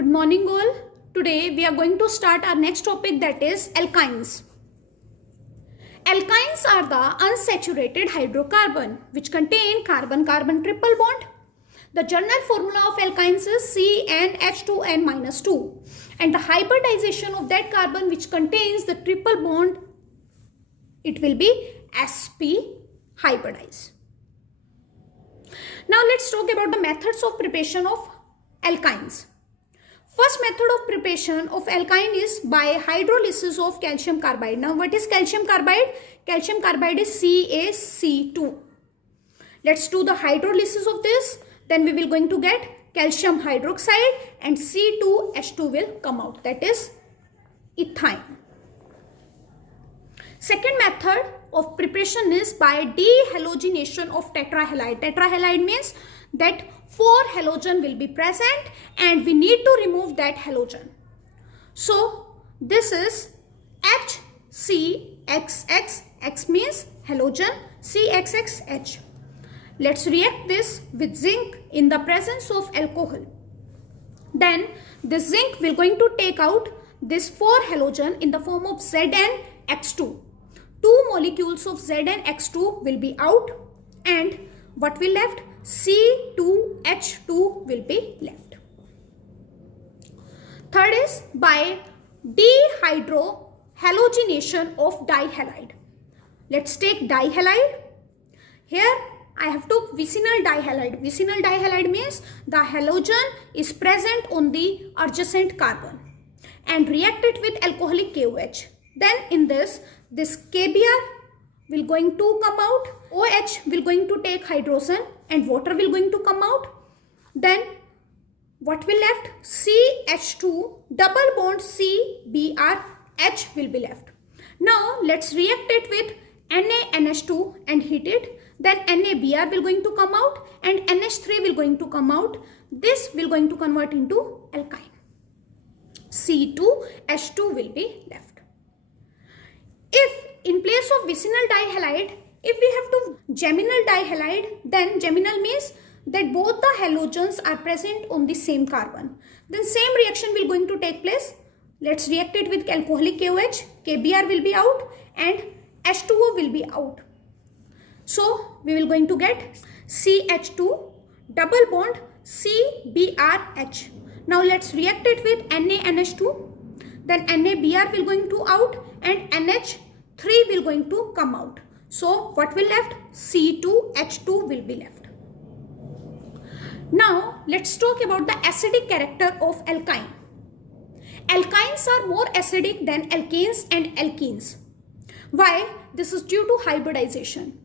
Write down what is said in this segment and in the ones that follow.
Good morning all. Today we are going to start our next topic, that is alkynes. Alkynes are the unsaturated hydrocarbon which contain carbon-carbon triple bond. The general formula of alkynes is CnH2n-2, and the hybridization of that carbon which contains the triple bond, it will be sp hybridized. Now let's talk about the methods of preparation of alkynes. First method of preparation of alkyne is by hydrolysis of calcium carbide. Now what is calcium carbide? Calcium carbide is CaC2. Let's do the hydrolysis of this. Then we will going to get calcium hydroxide and C2H2 will come out. That is ethyne. Second method of preparation is by dehalogenation of tetrahalide. Tetrahalide means that 4 halogen will be present and we need to remove that halogen. So this is HCXX. X means halogen, CXXH. Let's react this with zinc in the presence of alcohol. Then this zinc will going to take out this 4 halogen in the form of ZnX2. 2 molecules of ZnX2 will be out and what will left? C2H2 will be left. Third is by dehydrohalogenation of dihalide. Let's take dihalide. Here I have took vicinal dihalide. Vicinal dihalide means the halogen is present on the adjacent carbon and react it with alcoholic KOH. Then in this KBr will going to come out, OH will going to take hydrogen and water will going to come out. Then what will left? CH2 double bond CBrH will be left. Now let's react it with NaNH2 and heat it. Then NaBr will going to come out and NH3 will going to come out. This will going to convert into alkyne. C2H2 will be left. If in place of vicinal dihalide, if we have to geminal dihalide, then geminal means that both the halogens are present on the same carbon. Then same reaction will going to take place. Let's react it with alcoholic KOH. KBr will be out and H2O will be out. So we will going to get CH2 double bond CBrH. Now let's react it with NaNH2. Then NaBr will going to out and NH3 will going to come out. So what will left? C2H2 will be left. Now let's talk about the acidic character of alkyne. Alkynes are more acidic than alkanes and alkenes. Why? This is due to hybridization.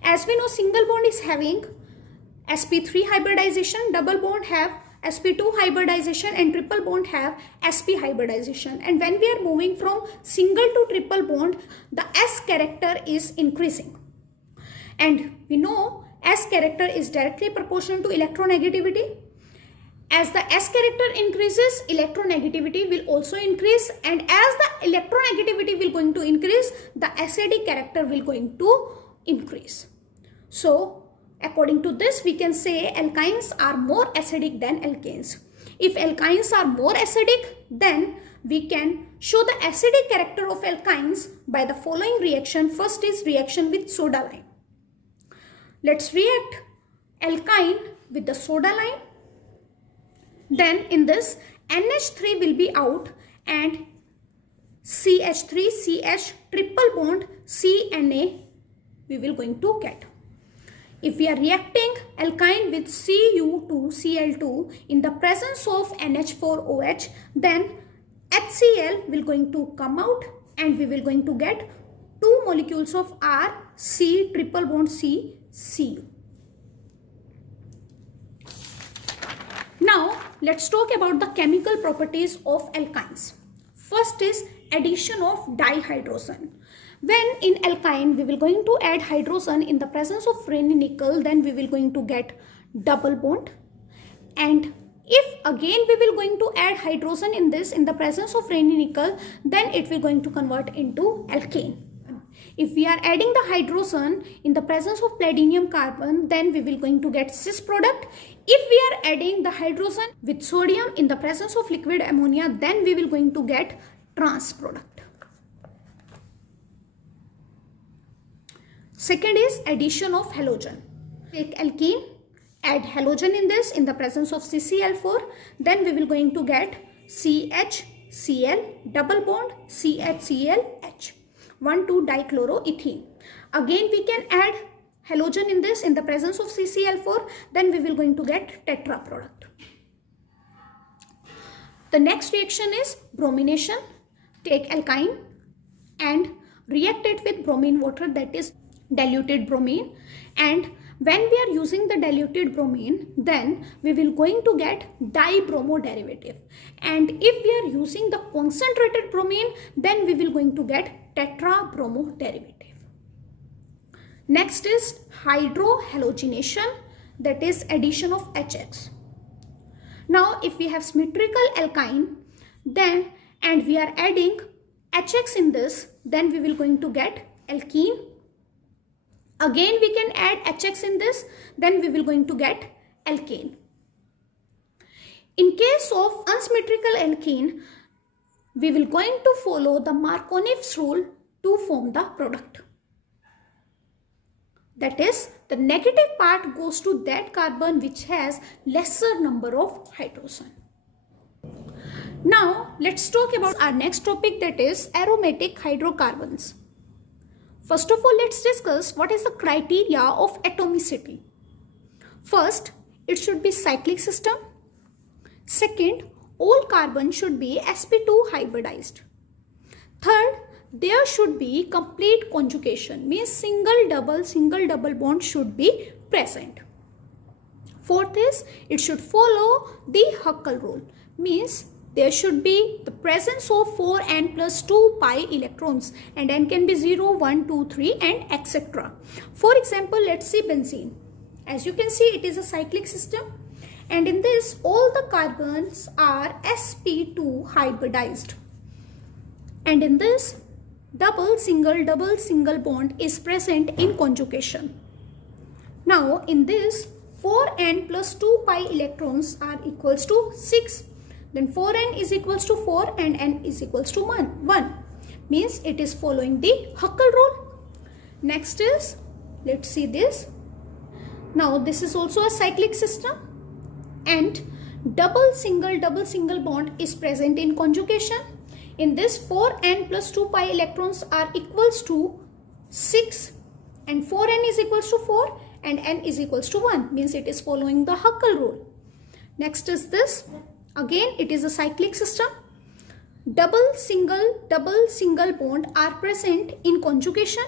As we know, single bond is having sp3 hybridization, double bond have sp2 hybridization and triple bond have sp hybridization. And when we are moving from single to triple bond, the S character is increasing. And we know S character is directly proportional to electronegativity. As the S character increases, electronegativity will also increase, and as the electronegativity will going to increase, the acidic character will going to increase. So according to this, we can say alkynes are more acidic than alkanes. If alkynes are more acidic, then we can show the acidic character of alkynes by the following reaction. First is reaction with soda lime. Let's react alkyne with the soda lime. Then in this NH3 will be out and CH3CH triple bond CNA we will going to get. If we are reacting alkyne with Cu2Cl2 in the presence of NH4OH, then HCl will going to come out and we will going to get 2 molecules of R, C triple bond C, Cu. Now let's talk about the chemical properties of alkynes. First is addition of dihydrogen. When in alkyne we will going to add hydrogen in the presence of Fe nickel, then we will going to get double bond. And if again we will going to add hydrogen in this in the presence of Fe nickel, then it will going to convert into alkane. If we are adding the hydrogen in the presence of palladium carbon, then we will going to get cis product. If we are adding the hydrogen with sodium in the presence of liquid ammonia, then we will going to get trans product. Second is addition of halogen. Take alkene, add halogen in this in the presence of CCl4, then we will going to get CHCl double bond CHClH, 1,2-dichloroethene. Again we can add halogen in this in the presence of CCl4, then we will going to get tetra product. The next reaction is bromination. Take alkyne and react it with bromine water, that is diluted bromine, and when we are using the diluted bromine, then we will going to get dibromo derivative, and if we are using the concentrated bromine, then we will going to get tetrabromo derivative. Next is hydrohalogenation, that is addition of HX. Now if we have symmetrical alkyne, then and we are adding HX in this, then we will going to get alkene. Again we can add HX in this, then we will going to get alkane. In case of unsymmetrical alkene, we will going to follow the Markovnich's rule to form the product. That is, the negative part goes to that carbon which has lesser number of hydrogen. Now let's talk about our next topic, that is aromatic hydrocarbons. First of all, let's discuss what is the criteria of atomicity. First, it should be cyclic system. Second, all carbon should be sp2 hybridized. Third, there should be complete conjugation, means single double bond should be present. Fourth is, it should follow the Huckel rule, means there should be the presence of 4n plus 2 pi electrons, and n can be 0, 1, 2, 3 and etc. For example, let's see benzene. As you can see, it is a cyclic system, and in this all the carbons are sp2 hybridized, and in this double single bond is present in conjugation. Now in this 4n plus 2 pi electrons are equals to 6. Then 4n is equals to 4 and n is equals to 1. Means it is following the Huckel rule. Next is, let's see this. Now this is also a cyclic system, and double single bond is present in conjugation. In this 4n plus 2 pi electrons are equals to 6, and 4n is equals to 4 and n is equals to 1. Means it is following the Huckel rule. Next is this. Again, it is a cyclic system. Double single bond are present in conjugation.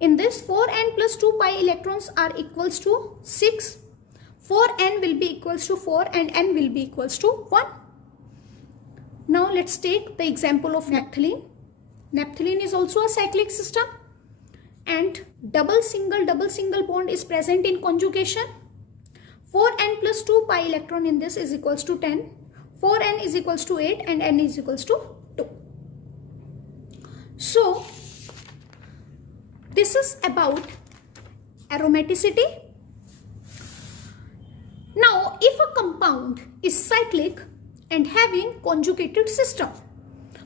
In this 4n plus 2 pi electrons are equals to 6. 4n will be equals to 4 and n will be equals to 1. Now let's take the example of naphthalene. Naphthalene is also a cyclic system, and double single bond is present in conjugation. 4n plus 2 pi electron in this is equals to 10. 4n is equals to 8 and n is equals to 2. So this is about aromaticity. Now if a compound is cyclic and having conjugated system,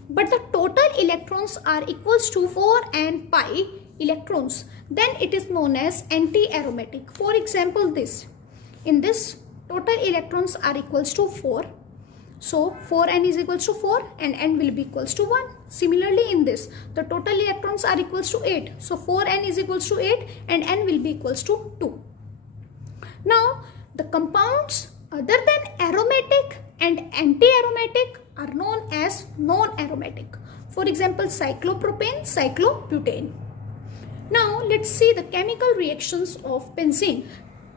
but the total electrons are equals to 4n pi electrons, then it is known as anti-aromatic. For example, this. In this, total electrons are equals to 4. So 4n is equals to 4 and n will be equals to 1. Similarly in this, the total electrons are equals to 8. So 4n is equals to 8 and n will be equals to 2. Now the compounds other than aromatic and anti-aromatic are known as non-aromatic. For example, cyclopropane, cyclobutane. Now let's see the chemical reactions of benzene.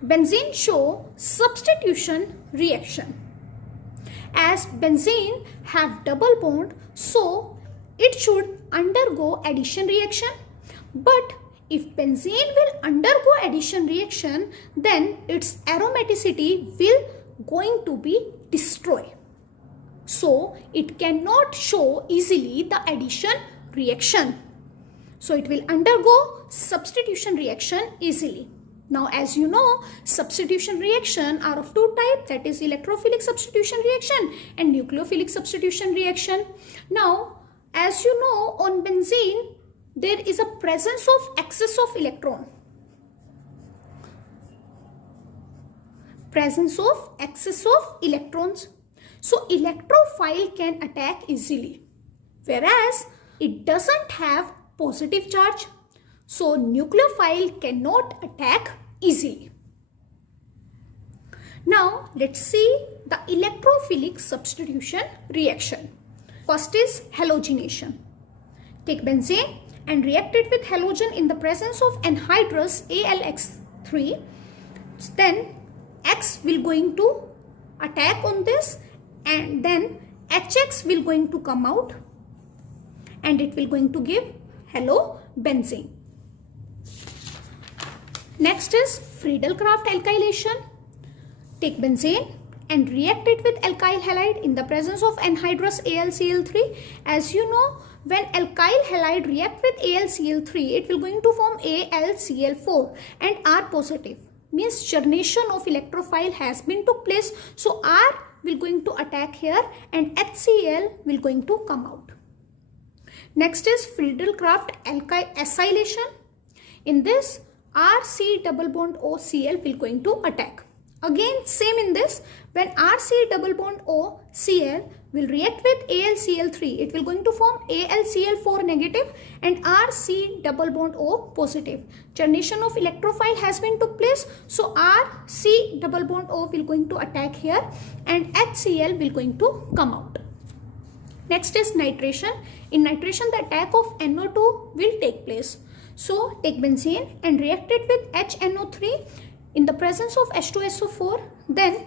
Benzene show substitution reaction. As benzene have double bond, so it should undergo addition reaction. But if benzene will undergo addition reaction, then its aromaticity will going to be destroyed. So it cannot show easily the addition reaction. So it will undergo substitution reaction easily. Now as you know, substitution reaction are of two types, that is electrophilic substitution reaction and nucleophilic substitution reaction. Now as you know, on benzene there is a presence of excess of electron. Presence of excess of electrons. So electrophile can attack easily, whereas it doesn't have positive charge. So nucleophile cannot attack easily. Now let's see the electrophilic substitution reaction. First is halogenation. Take benzene and react it with halogen in the presence of anhydrous AlX3. Then X will going to attack on this, and then HX will going to come out and it will going to give halobenzene. Next is Friedel-Crafts alkylation. Take benzene and react it with alkyl halide in the presence of anhydrous AlCl3. As you know, when alkyl halide react with AlCl3, it will going to form AlCl4 and R positive. Means generation of electrophile has been took place. So R will going to attack here and HCl will going to come out. Next is Friedel-Crafts acylation. In this, RC double bond OCl will going to attack. Again same in this, when RC double bond OCl will react with AlCl3, it will going to form AlCl4 negative and RC double bond O positive. Generation of electrophile has been took place. So RC double bond O will going to attack here and HCl will going to come out. Next is nitration. In nitration, the attack of NO2 will take place. So take benzene and react it with HNO3 in the presence of H2SO4. Then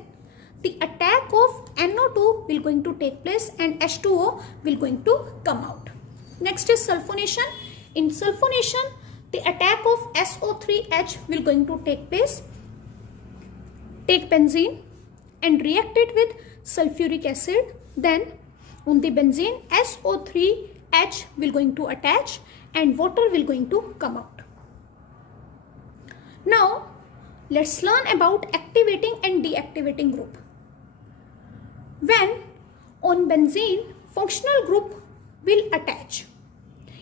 the attack of NO2 will going to take place and H2O will going to come out. Next is sulfonation. In sulfonation, the attack of SO3H will going to take place. Take benzene and react it with sulfuric acid. Then on the benzene, SO3H will going to attach and water will going to come out. Now let's learn about activating and deactivating group. When on benzene, functional group will attach.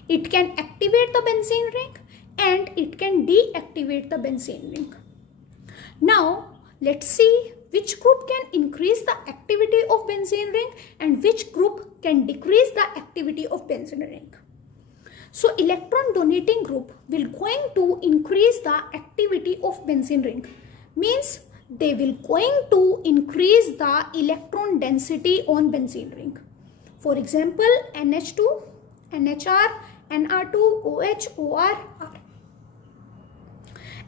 It can activate the benzene ring and it can deactivate the benzene ring. Now let's see which group can increase the activity of benzene ring and which group can decrease the activity of benzene ring. So electron donating group will going to increase the activity of benzene ring. Means they will going to increase the electron density on benzene ring. For example, NH2, NHR, NR2, OH, OR, R.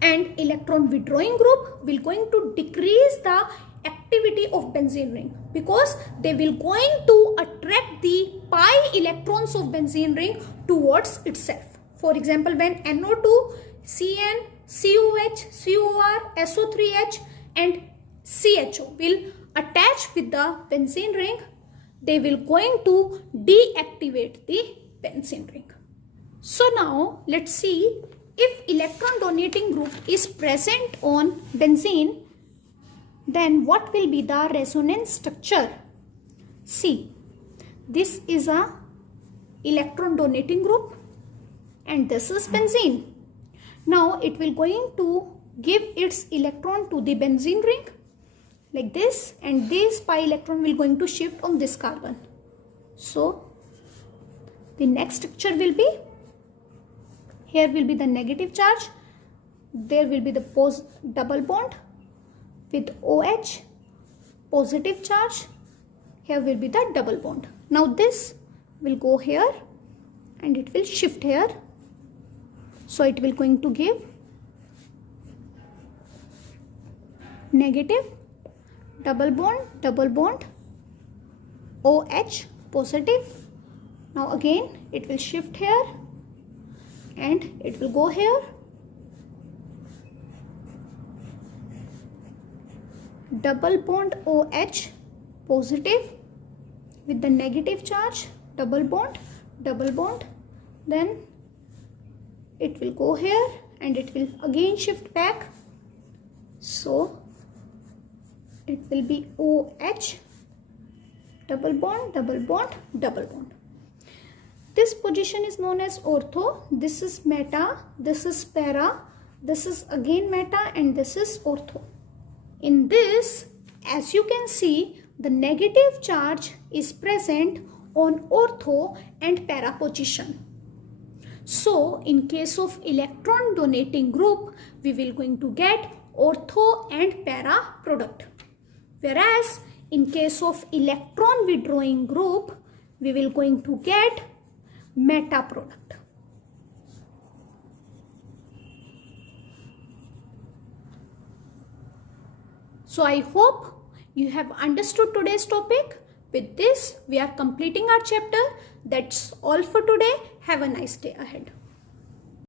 And electron withdrawing group will going to decrease the activity of benzene ring because they will going to attract the pi electrons of benzene ring towards itself. For example, when NO2, Cn, COH, COR, SO3H and CHO will attach with the benzene ring, they will going to deactivate the benzene ring. So now let's see, if electron donating group is present on benzene, then what will be the resonance structure? See, this is a electron donating group and this is benzene. Now it will going to give its electron to the benzene ring like this, and this pi electron will going to shift on this carbon. So the next structure will be, here will be the negative charge, there will be the double bond with OH, positive charge, here will be the double bond. Now this will go here and it will shift here. So it will going to give negative, double bond, OH, positive. Now again it will shift here and it will go here. Double bond OH, positive with the negative charge, double bond, then it will go here and it will again shift back. So it will be OH, double bond, double bond, double bond. This position is known as ortho. This is meta, this is para, this is again meta, and this is ortho. In this, as you can see, the negative charge is present on ortho and para position. So in case of electron donating group, we will going to get ortho and para product. Whereas in case of electron withdrawing group, we will going to get meta product. So I hope you have understood today's topic. With this, we are completing our chapter. That's all for today. Have a nice day ahead.